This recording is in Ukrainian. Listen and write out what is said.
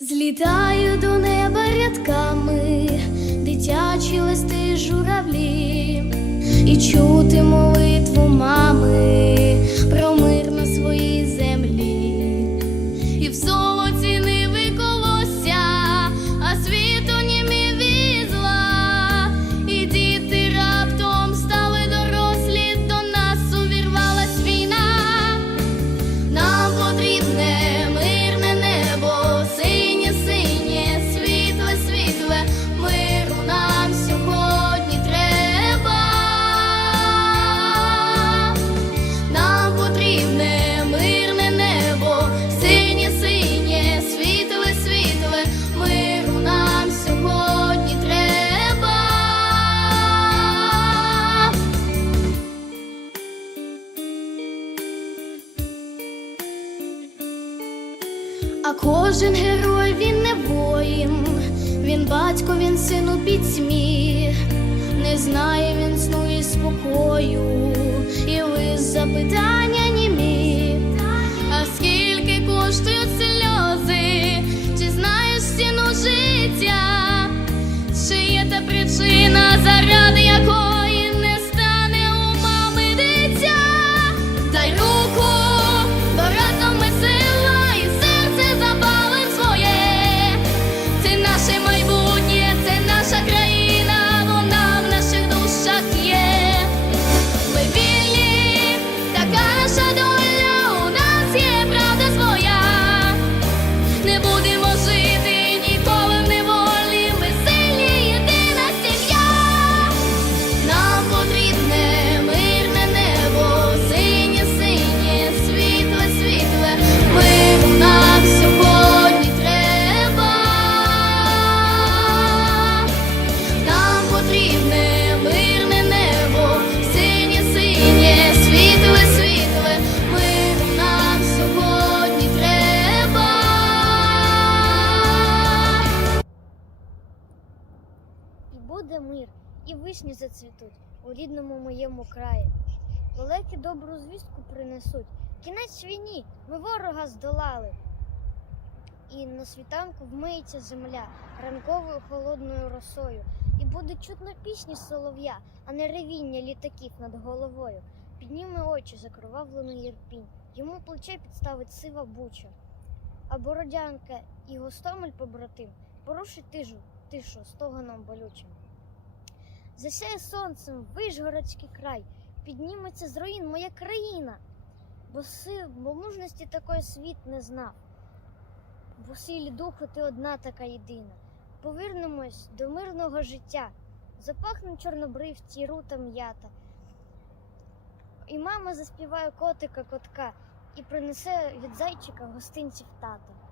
Злітаю до неба рядками, дитячі листи журавлі, і чути молитву мами про мир на своїй землі, і в А кожен герой він не воїн, він батько, він син у пітьмі, не знає він сну і спокою, і лиш запитання німі. А скільки коштують сльози, чи знаєш ціну життя? Чи є та причина, заради якої буде мир, і вишні зацвітуть у рідному моєму краї. Лелеки добру звістку принесуть. Кінець війні, ми ворога здолали. І на світанку вмиється земля ранковою холодною росою. І буде чутно пісні солов'я, а не ревіння літаків над головою. Підніме очі закровавлений єрпінь, йому плече підставить сива буча. А бородянка і гостомель побратим порушить тишу, тишу стогоном болючим. Засяє сонцем вишгородський край, підніметься з руїн моя країна, бо сил, бо мужності такої світ не знав. Бо силі духу ти одна така єдина. Повернемось до мирного життя, запахнем чорнобривці, рута м'ята. І мама заспіває котика котка і принесе від зайчика гостинців тата.